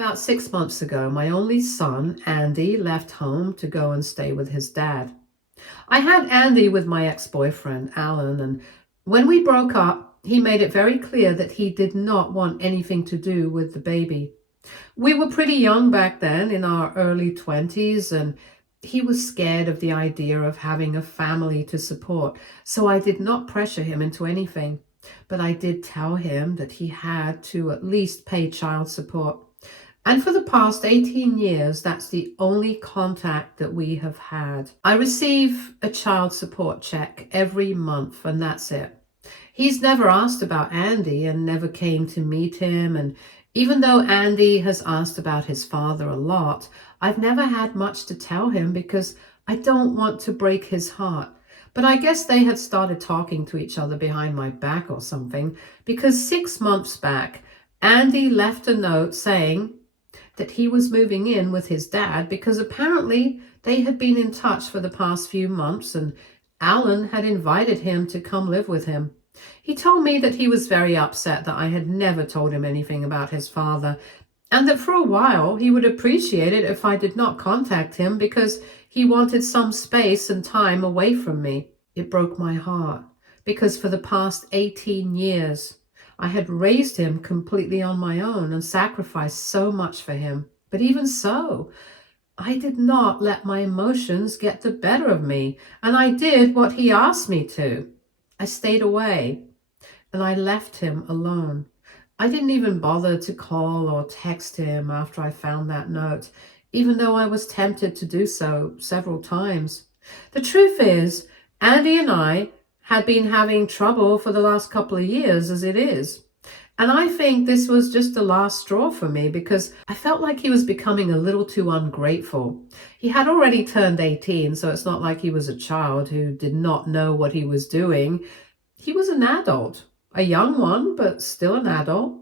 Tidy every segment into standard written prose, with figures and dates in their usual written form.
About 6 months ago, my only son, Andy, left home to go and stay with his dad. I had Andy with my ex-boyfriend, Alan, and when we broke up, he made it very clear that he did not want anything to do with the baby. We were pretty young back then, in our early 20s, and he was scared of the idea of having a family to support, so I did not pressure him into anything. But I did tell him that he had to at least pay child support. And for the past 18 years, that's the only contact that we have had. I receive a child support check every month, and that's it. He's never asked about Andy and never came to meet him. And even though Andy has asked about his father a lot, I've never had much to tell him because I don't want to break his heart. But I guess they had started talking to each other behind my back or something, because 6 months back, Andy left a note saying that he was moving in with his dad because apparently they had been in touch for the past few months and Alan had invited him to come live with him. He told me that he was very upset that I had never told him anything about his father, and that for a while he would appreciate it if I did not contact him because he wanted some space and time away from me. It broke my heart because for the past 18 years, I had raised him completely on my own and sacrificed so much for him. But even so, I did not let my emotions get the better of me, and I did what he asked me to. I stayed away, and I left him alone. I didn't even bother to call or text him after I found that note, even though I was tempted to do so several times. The truth is, Andy and I had been having trouble for the last couple of years as it is. And I think this was just the last straw for me because I felt like he was becoming a little too ungrateful. He had already turned 18, so it's not like he was a child who did not know what he was doing. He was an adult, a young one, but still an adult.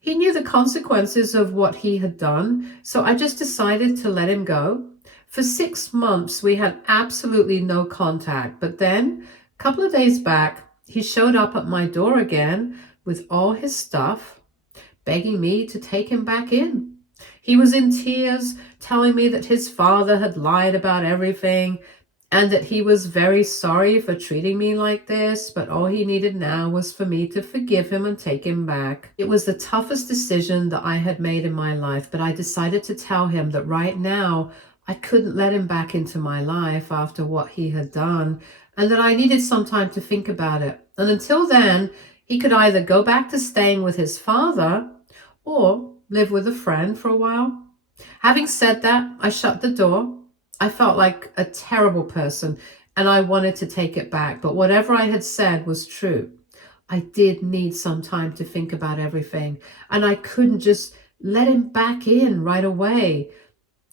He knew the consequences of what he had done, so I just decided to let him go. For 6 months, we had absolutely no contact, but then a couple of days back, he showed up at my door again with all his stuff, begging me to take him back in. He was in tears, telling me that his father had lied about everything and that he was very sorry for treating me like this, but all he needed now was for me to forgive him and take him back. It was the toughest decision that I had made in my life, but I decided to tell him that right now I couldn't let him back into my life after what he had done, and that I needed some time to think about it. And until then, he could either go back to staying with his father or live with a friend for a while. Having said that, I shut the door. I felt like a terrible person and I wanted to take it back, but whatever I had said was true. I did need some time to think about everything, and I couldn't just let him back in right away.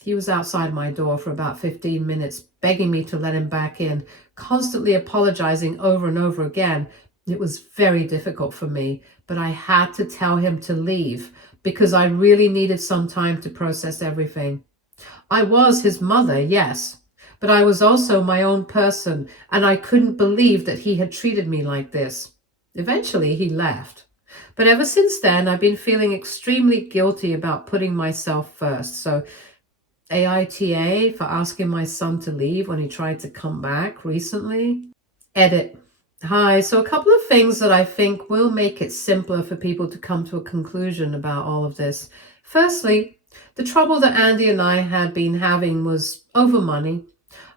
He was outside my door for about 15 minutes, begging me to let him back in, constantly apologizing over and over again. It was very difficult for me, but I had to tell him to leave because I really needed some time to process everything. I was his mother, yes, but I was also my own person, and I couldn't believe that he had treated me like this. Eventually, he left. But ever since then, I've been feeling extremely guilty about putting myself first. So AITA for asking my son to leave when he tried to come back recently. Edit. Hi, so a couple of things that I think will make it simpler for people to come to a conclusion about all of this. Firstly, the trouble that Andy and I had been having was over money.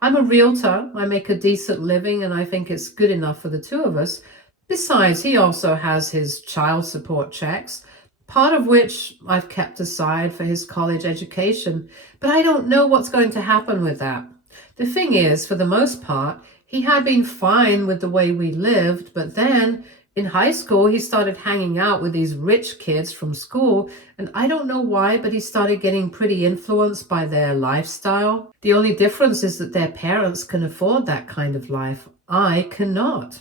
I'm a realtor, I make a decent living, and I think it's good enough for the two of us. Besides, he also has his child support checks, part of which I've kept aside for his college education, but I don't know what's going to happen with that. The thing is, for the most part, he had been fine with the way we lived, but then in high school, he started hanging out with these rich kids from school, and I don't know why, but he started getting pretty influenced by their lifestyle. The only difference is that their parents can afford that kind of life. I cannot.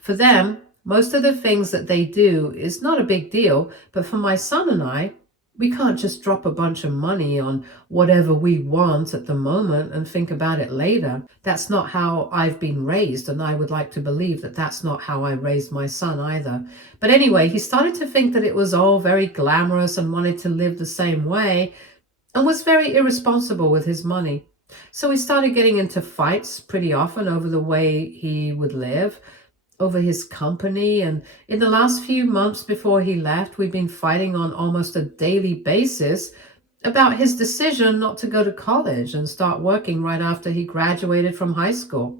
For them, most of the things that they do is not a big deal, but for my son and I, We can't just drop a bunch of money on whatever we want at the moment and think about it later. That's not how I've been raised, and I would like to believe that that's not how I raised my son either. But anyway, he started to think that it was all very glamorous and wanted to live the same way and was very irresponsible with his money. So we started getting into fights pretty often over the way he would live, over his company. And in the last few months before he left, we've been fighting on almost a daily basis about his decision not to go to college and start working right after he graduated from high school.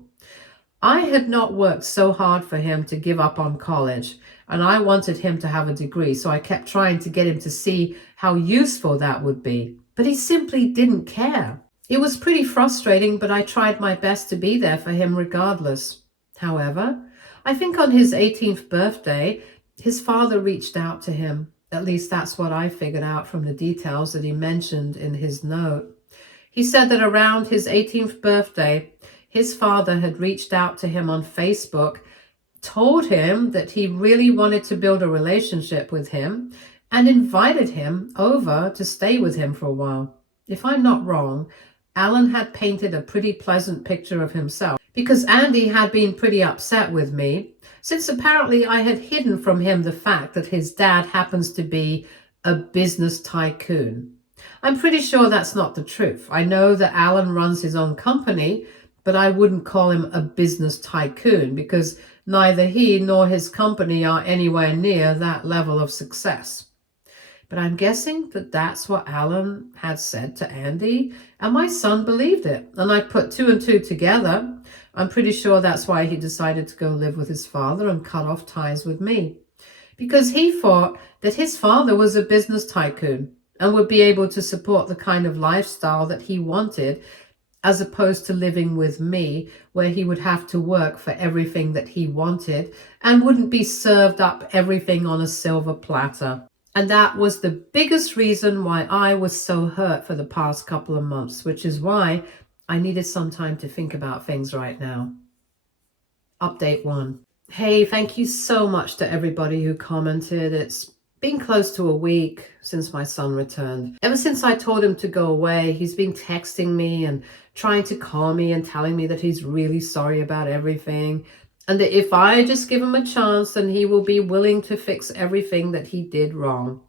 I had not worked so hard for him to give up on college, and I wanted him to have a degree, so I kept trying to get him to see how useful that would be. But he simply didn't care. It was pretty frustrating, but I tried my best to be there for him regardless. However, I think on his 18th birthday, his father reached out to him. At least that's what I figured out from the details that he mentioned in his note. He said that around his 18th birthday, his father had reached out to him on Facebook, told him that he really wanted to build a relationship with him, and invited him over to stay with him for a while. If I'm not wrong, Alan had painted a pretty pleasant picture of himself, because Andy had been pretty upset with me, since apparently I had hidden from him the fact that his dad happens to be a business tycoon. I'm pretty sure that's not the truth. I know that Alan runs his own company, but I wouldn't call him a business tycoon because neither he nor his company are anywhere near that level of success. But I'm guessing that that's what Alan had said to Andy, and my son believed it. And I put two and two together. I'm pretty sure that's why he decided to go live with his father and cut off ties with me. Because he thought that his father was a business tycoon and would be able to support the kind of lifestyle that he wanted, as opposed to living with me, where he would have to work for everything that he wanted and wouldn't be served up everything on a silver platter. And that was the biggest reason why I was so hurt for the past couple of months, which is why I needed some time to think about things right now. Update 1. Hey, thank you so much to everybody who commented. It's been close to a week since my son returned. Ever since I told him to go away, he's been texting me and trying to call me and telling me that he's really sorry about everything, and that if I just give him a chance, then he will be willing to fix everything that he did wrong.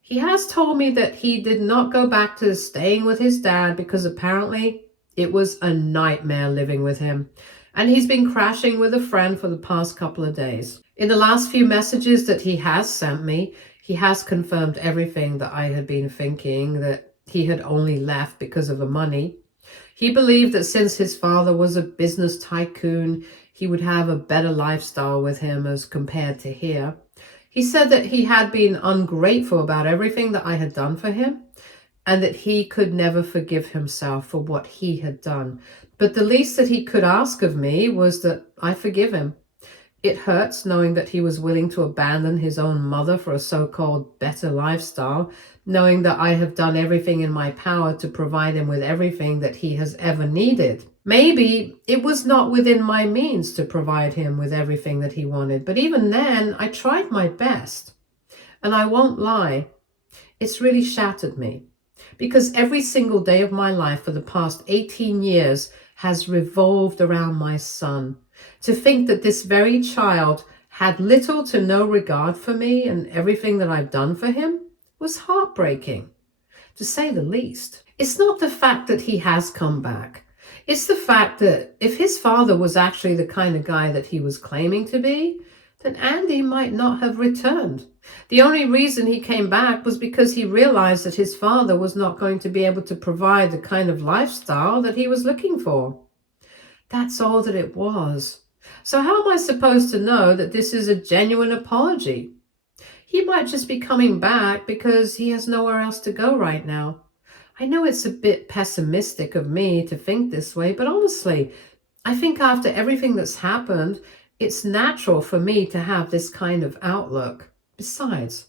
He has told me that he did not go back to staying with his dad because apparently it was a nightmare living with him, and he's been crashing with a friend for the past couple of days. In the last few messages that he has sent me, he has confirmed everything that I had been thinking, that he had only left because of the money. He believed that since his father was a business tycoon, he would have a better lifestyle with him as compared to here. He said that he had been ungrateful about everything that I had done for him, and that he could never forgive himself for what he had done. But the least that he could ask of me was that I forgive him. It hurts knowing that he was willing to abandon his own mother for a so-called better lifestyle, knowing that I have done everything in my power to provide him with everything that he has ever needed. Maybe it was not within my means to provide him with everything that he wanted, but even then, I tried my best. And I won't lie, it's really shattered me, because every single day of my life for the past 18 years has revolved around my son. To think that this very child had little to no regard for me and everything that I've done for him was heartbreaking, to say the least. It's not the fact that he has come back. It's the fact that if his father was actually the kind of guy that he was claiming to be, then Andy might not have returned. The only reason he came back was because he realized that his father was not going to be able to provide the kind of lifestyle that he was looking for. That's all that it was. So how am I supposed to know that this is a genuine apology? He might just be coming back because he has nowhere else to go right now. I know it's a bit pessimistic of me to think this way, but honestly, I think after everything that's happened, it's natural for me to have this kind of outlook. Besides,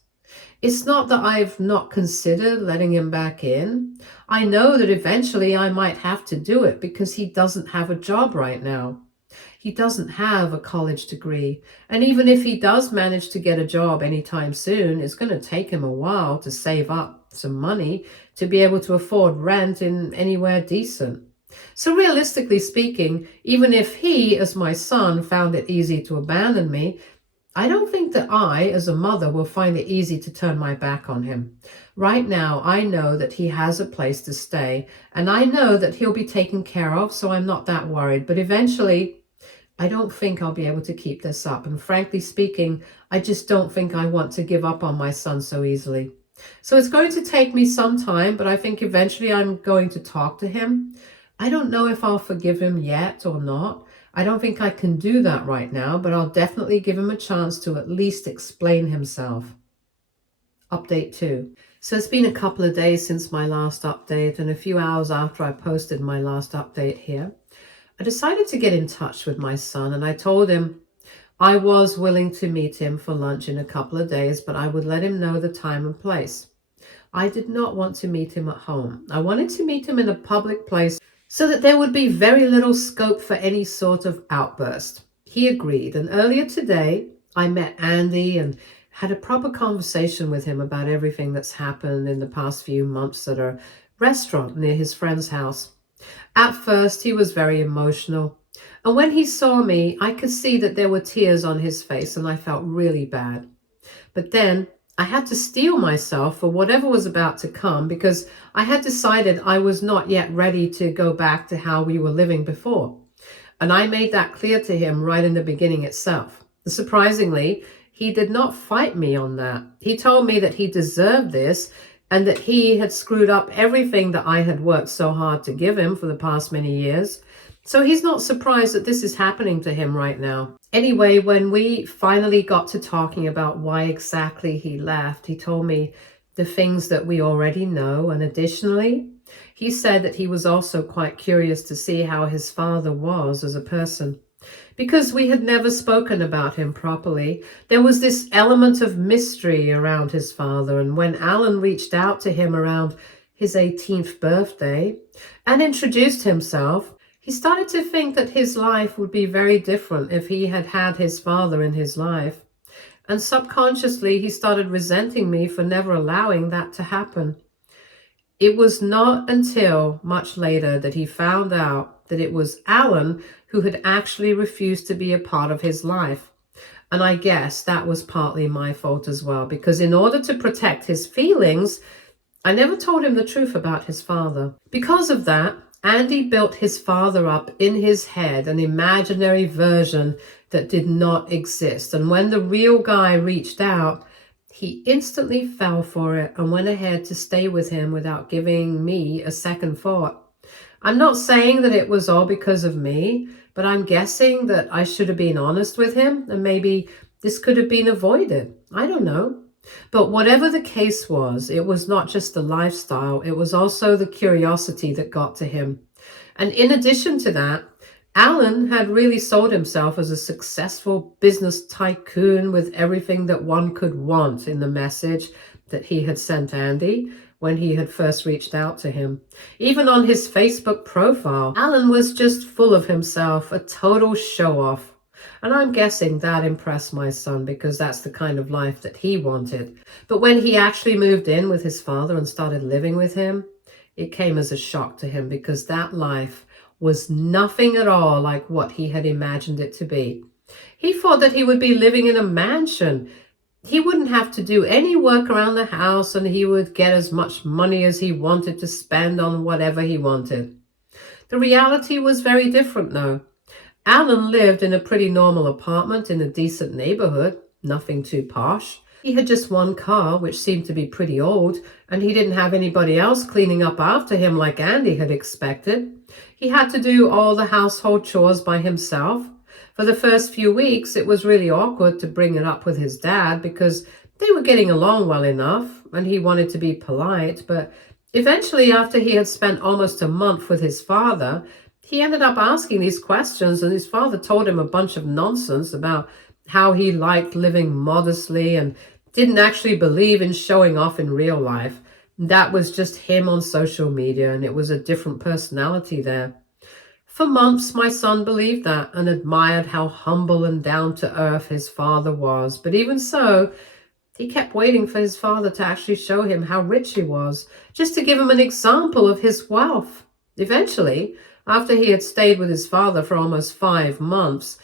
it's not that I've not considered letting him back in. I know that eventually I might have to do it because he doesn't have a job right now. He doesn't have a college degree. And even if he does manage to get a job anytime soon, it's going to take him a while to save up some money to be able to afford rent in anywhere decent. So realistically speaking, even if he, as my son, found it easy to abandon me, I don't think that I, as a mother, will find it easy to turn my back on him. Right now, I know that he has a place to stay, and I know that he'll be taken care of, so I'm not that worried. But eventually, I don't think I'll be able to keep this up. And frankly speaking, I just don't think I want to give up on my son so easily. So it's going to take me some time, but I think eventually I'm going to talk to him. I don't know if I'll forgive him yet or not. I don't think I can do that right now, but I'll definitely give him a chance to at least explain himself. Update 2. So it's been a couple of days since my last update, and a few hours after I posted my last update here, I decided to get in touch with my son, and I told him I was willing to meet him for lunch in a couple of days, but I would let him know the time and place. I did not want to meet him at home. I wanted to meet him in a public place so that there would be very little scope for any sort of outburst. He agreed, and earlier today I met Andy and had a proper conversation with him about everything that's happened in the past few months at a restaurant near his friend's house. At first, he was very emotional, and when he saw me, I could see that there were tears on his face, and I felt really bad. But then I had to steel myself for whatever was about to come, because I had decided I was not yet ready to go back to how we were living before. And I made that clear to him right in the beginning itself. Surprisingly, he did not fight me on that. He told me that he deserved this and that he had screwed up everything that I had worked so hard to give him for the past many years. So he's not surprised that this is happening to him right now. Anyway, when we finally got to talking about why exactly he left, he told me the things that we already know. And additionally, he said that he was also quite curious to see how his father was as a person. Because we had never spoken about him properly, there was this element of mystery around his father. And when Alan reached out to him around his 18th birthday and introduced himself, he started to think that his life would be very different if he had had his father in his life. And subconsciously, he started resenting me for never allowing that to happen. It was not until much later that he found out that it was Alan who had actually refused to be a part of his life. And I guess that was partly my fault as well, because in order to protect his feelings, I never told him the truth about his father. Because of that, Andy built his father up in his head, an imaginary version that did not exist. And when the real guy reached out, he instantly fell for it and went ahead to stay with him without giving me a second thought. I'm not saying that it was all because of me, but I'm guessing that I should have been honest with him and maybe this could have been avoided. I don't know. But whatever the case was, it was not just the lifestyle, it was also the curiosity that got to him. And in addition to that, Alan had really sold himself as a successful business tycoon with everything that one could want in the message that he had sent Andy when he had first reached out to him. Even on his Facebook profile, Alan was just full of himself, a total show-off. And I'm guessing that impressed my son because that's the kind of life that he wanted. But when he actually moved in with his father and started living with him, it came as a shock to him because that life was nothing at all like what he had imagined it to be. He thought that he would be living in a mansion. He wouldn't have to do any work around the house and he would get as much money as he wanted to spend on whatever he wanted. The reality was very different though. Alan lived in a pretty normal apartment in a decent neighborhood, nothing too posh. He had just one car, which seemed to be pretty old, and he didn't have anybody else cleaning up after him like Andy had expected. He had to do all the household chores by himself. For the first few weeks, it was really awkward to bring it up with his dad because they were getting along well enough, and he wanted to be polite, but eventually, after he had spent almost a month with his father, he ended up asking these questions, and his father told him a bunch of nonsense about how he liked living modestly and didn't actually believe in showing off in real life. That was just him on social media, and it was a different personality there. For months, my son believed that and admired how humble and down to earth his father was. But even so, He kept waiting for his father to actually show him how rich he was, just to give him an example of his wealth. Eventually, after he had stayed with his father for almost 5 months,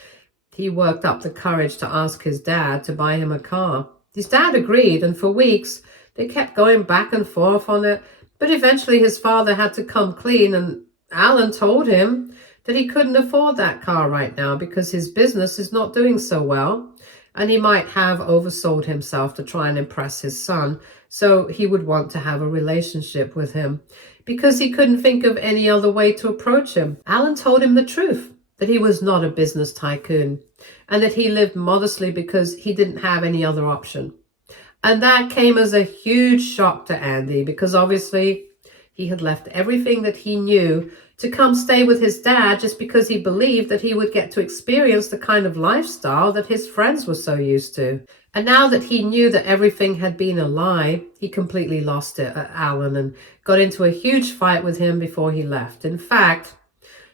he worked up the courage to ask his dad to buy him a car. His dad agreed, and for weeks they kept going back and forth on it, but eventually his father had to come clean, and Alan told him that he couldn't afford that car right now because his business is not doing so well, and he might have oversold himself to try and impress his son, so he would want to have a relationship with him because he couldn't think of any other way to approach him. Alan told him the truth, that he was not a business tycoon, and that he lived modestly because he didn't have any other option. And that came as a huge shock to Andy because obviously he had left everything that he knew to come stay with his dad just because he believed that he would get to experience the kind of lifestyle that his friends were so used to. And now that he knew that everything had been a lie, he completely lost it at Alan and got into a huge fight with him before he left. In fact,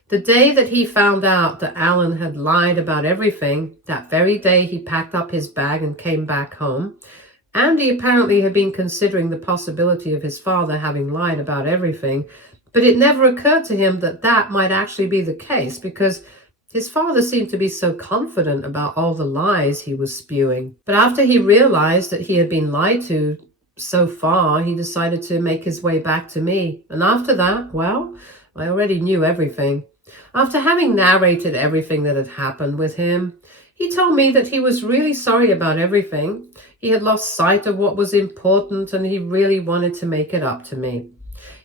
the day that he found out that Alan had lied about everything, that very day he packed up his bag and came back home. Andy apparently had been considering the possibility of his father having lied about everything, but it never occurred to him that that might actually be the case because his father seemed to be so confident about all the lies he was spewing. But after he realized that he had been lied to so far, he decided to make his way back to me. And after that, well, I already knew everything. After having narrated everything that had happened with him, he told me that he was really sorry about everything. He had lost sight of what was important and he really wanted to make it up to me.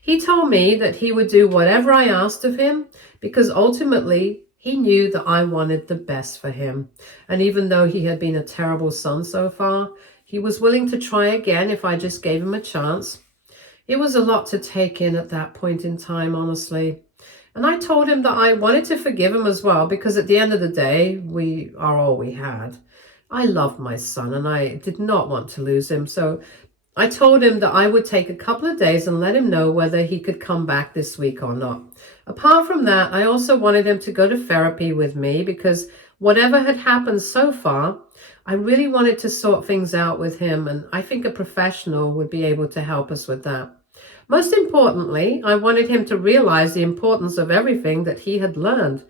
He told me that he would do whatever I asked of him because ultimately he knew that I wanted the best for him. And even though he had been a terrible son so far, he was willing to try again if I just gave him a chance. It was a lot to take in at that point in time, honestly. And I told him that I wanted to forgive him as well because at the end of the day, we are all we had. I loved my son and I did not want to lose him. So I told him that I would take a couple of days and let him know whether he could come back this week or not. Apart from that, I also wanted him to go to therapy with me because whatever had happened so far, I really wanted to sort things out with him, and I think a professional would be able to help us with that. Most importantly, I wanted him to realize the importance of everything that he had learned,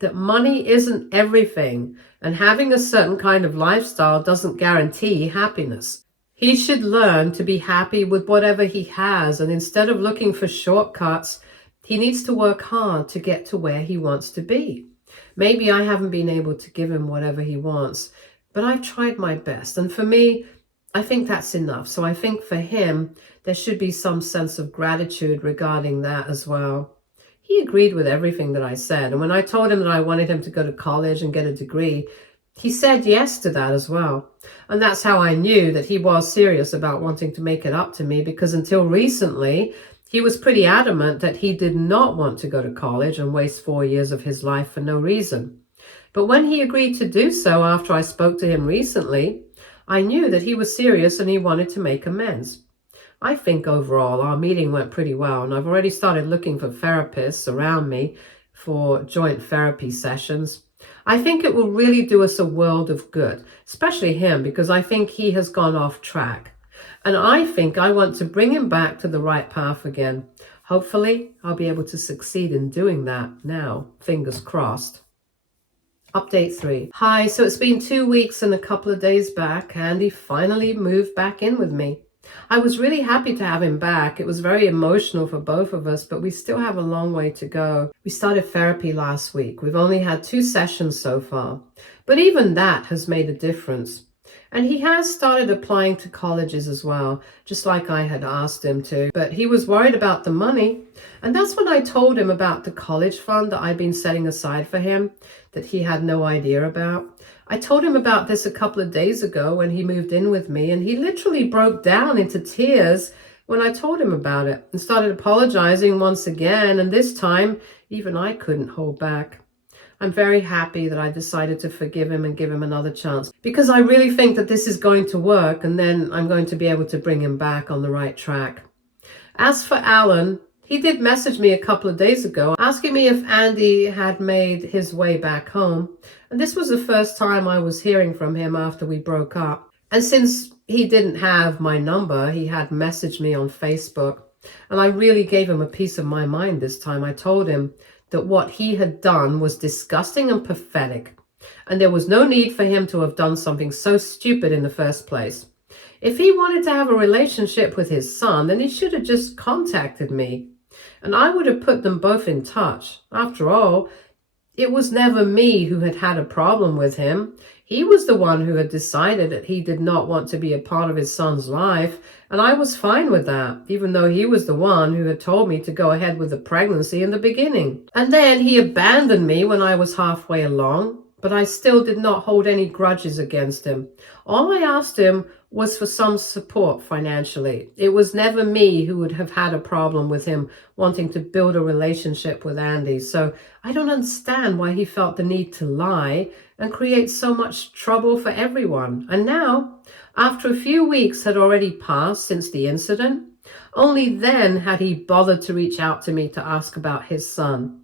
that money isn't everything, and having a certain kind of lifestyle doesn't guarantee happiness. He should learn to be happy with whatever he has, and instead of looking for shortcuts, he needs to work hard to get to where he wants to be. Maybe I haven't been able to give him whatever he wants, but I've tried my best, and for me, I think that's enough. So I think for him, there should be some sense of gratitude regarding that as well. He agreed with everything that I said, and when I told him that I wanted him to go to college and get a degree, he said yes to that as well. And that's how I knew that he was serious about wanting to make it up to me, because until recently, he was pretty adamant that he did not want to go to college and waste 4 years of his life for no reason. But when he agreed to do so after I spoke to him recently, I knew that he was serious and he wanted to make amends. I think overall our meeting went pretty well, and I've already started looking for therapists around me for joint therapy sessions. I think it will really do us a world of good, especially him, because I think he has gone off track. And I think I want to bring him back to the right path again. Hopefully, I'll be able to succeed in doing that now. Fingers crossed. Update 3. Hi, so it's been 2 weeks and a couple of days back. Andy finally moved back in with me. I was really happy to have him back. It was very emotional for both of us, but we still have a long way to go. We started therapy last week. We've only had 2 sessions so far, but even that has made a difference. And he has started applying to colleges as well, just like I had asked him to. But he was worried about the money. And that's when I told him about the college fund that I'd been setting aside for him, that he had no idea about. I told him about this a couple of days ago when he moved in with me, and he literally broke down into tears when I told him about it and started apologizing once again. And this time, even I couldn't hold back. I'm very happy that I decided to forgive him and give him another chance, because I really think that this is going to work, and then I'm going to be able to bring him back on the right track. As for Alan, he did message me a couple of days ago asking me if Andy had made his way back home. And this was the first time I was hearing from him after we broke up. And since he didn't have my number, he had messaged me on Facebook. And I really gave him a piece of my mind this time. I told him that what he had done was disgusting and pathetic. And there was no need for him to have done something so stupid in the first place. If he wanted to have a relationship with his son, then he should have just contacted me. And I would have put them both in touch. After all, it was never me who had had a problem with him. He was the one who had decided that he did not want to be a part of his son's life, and I was fine with that, even though he was the one who had told me to go ahead with the pregnancy in the beginning. And then he abandoned me when I was halfway along, but I still did not hold any grudges against him. All I asked him was for some support financially. It was never me who would have had a problem with him wanting to build a relationship with Andy. So I don't understand why he felt the need to lie and create so much trouble for everyone. And now, after a few weeks had already passed since the incident, only then had he bothered to reach out to me to ask about his son.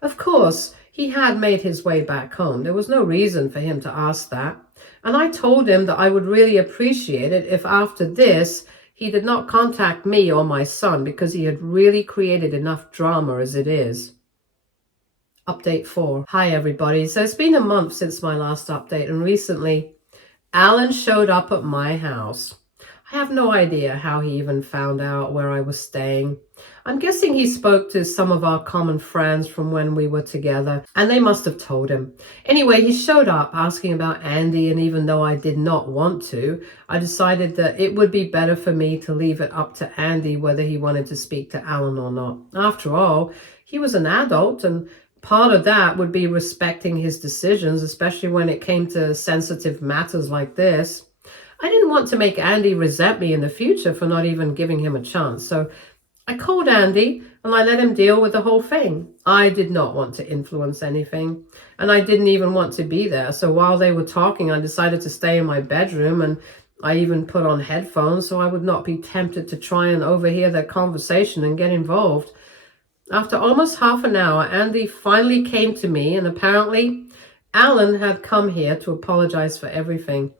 Of course, he had made his way back home. There was no reason for him to ask that. And I told him that I would really appreciate it if after this, he did not contact me or my son, because he had really created enough drama as it is. Update 4. Hi everybody. So it's been a month since my last update, and recently Alan showed up at my house. I have no idea how he even found out where I was staying. I'm guessing he spoke to some of our common friends from when we were together, and they must have told him. Anyway, he showed up asking about Andy, and even though I did not want to, I decided that it would be better for me to leave it up to Andy whether he wanted to speak to Alan or not. After all, he was an adult, and part of that would be respecting his decisions, especially when it came to sensitive matters like this. I didn't want to make Andy resent me in the future for not even giving him a chance. So I called Andy and I let him deal with the whole thing. I did not want to influence anything, and I didn't even want to be there. So while they were talking, I decided to stay in my bedroom, and I even put on headphones so I would not be tempted to try and overhear their conversation and get involved. After almost half an hour, Andy finally came to me, and apparently Alan had come here to apologize for everything.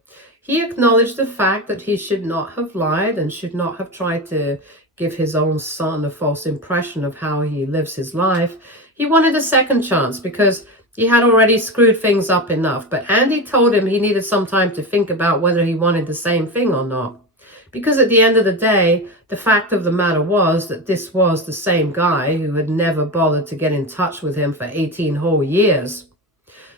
He acknowledged the fact that he should not have lied and should not have tried to give his own son a false impression of how he lives his life. He wanted a second chance because he had already screwed things up enough. But Andy told him he needed some time to think about whether he wanted the same thing or not. Because at the end of the day, the fact of the matter was that this was the same guy who had never bothered to get in touch with him for 18 whole years.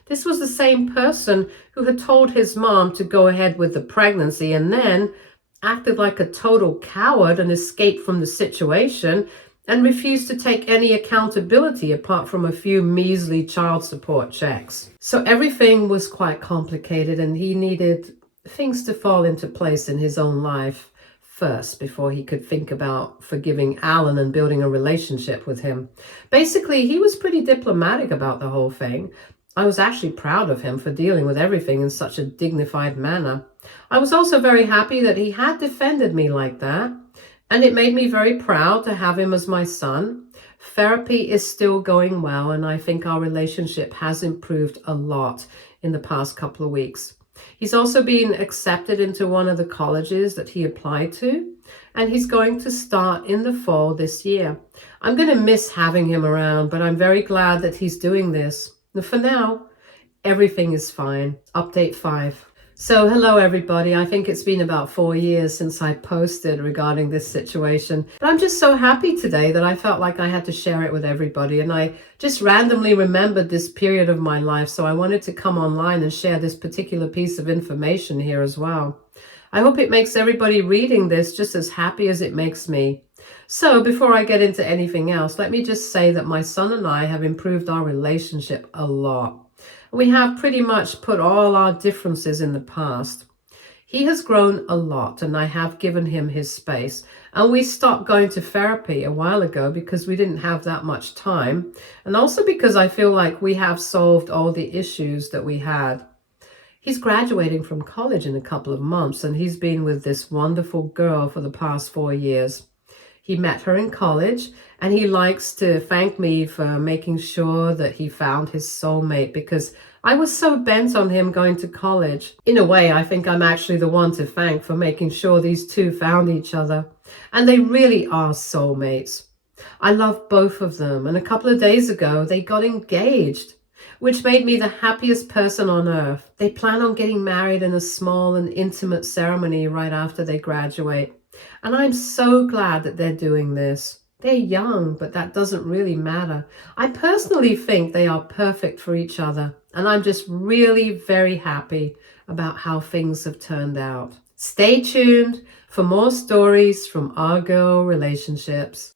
This was the same person who had told his mom to go ahead with the pregnancy and then acted like a total coward and escaped from the situation and refused to take any accountability apart from a few measly child support checks. So everything was quite complicated, and he needed things to fall into place in his own life first before he could think about forgiving Alan and building a relationship with him. Basically, he was pretty diplomatic about the whole thing. I was actually proud of him for dealing with everything in such a dignified manner. I was also very happy that he had defended me like that, and it made me very proud to have him as my son. Therapy is still going well, and I think our relationship has improved a lot in the past couple of weeks. He's also been accepted into one of the colleges that he applied to, and he's going to start in the fall this year. I'm going to miss having him around, but I'm very glad that he's doing this. For now, everything is fine. Update 5. So hello everybody. I think it's been about 4 years since I posted regarding this situation. But I'm just so happy today that I felt like I had to share it with everybody. And I just randomly remembered this period of my life. So I wanted to come online and share this particular piece of information here as well. I hope it makes everybody reading this just as happy as it makes me. So before I get into anything else, let me just say that my son and I have improved our relationship a lot. We have pretty much put all our differences in the past. He has grown a lot, and I have given him his space. And we stopped going to therapy a while ago because we didn't have that much time. And also because I feel like we have solved all the issues that we had. He's graduating from college in a couple of months, and he's been with this wonderful girl for the past 4 years. He met her in college, and he likes to thank me for making sure that he found his soulmate, because I was so bent on him going to college. In a way, I think I'm actually the one to thank for making sure these two found each other. And they really are soulmates. I love both of them, and a couple of days ago they got engaged, which made me the happiest person on earth. They plan on getting married in a small and intimate ceremony right after they graduate. And I'm so glad that they're doing this. They're young, but that doesn't really matter. I personally think they are perfect for each other, and I'm just really very happy about how things have turned out. Stay tuned for more stories from our girl relationships.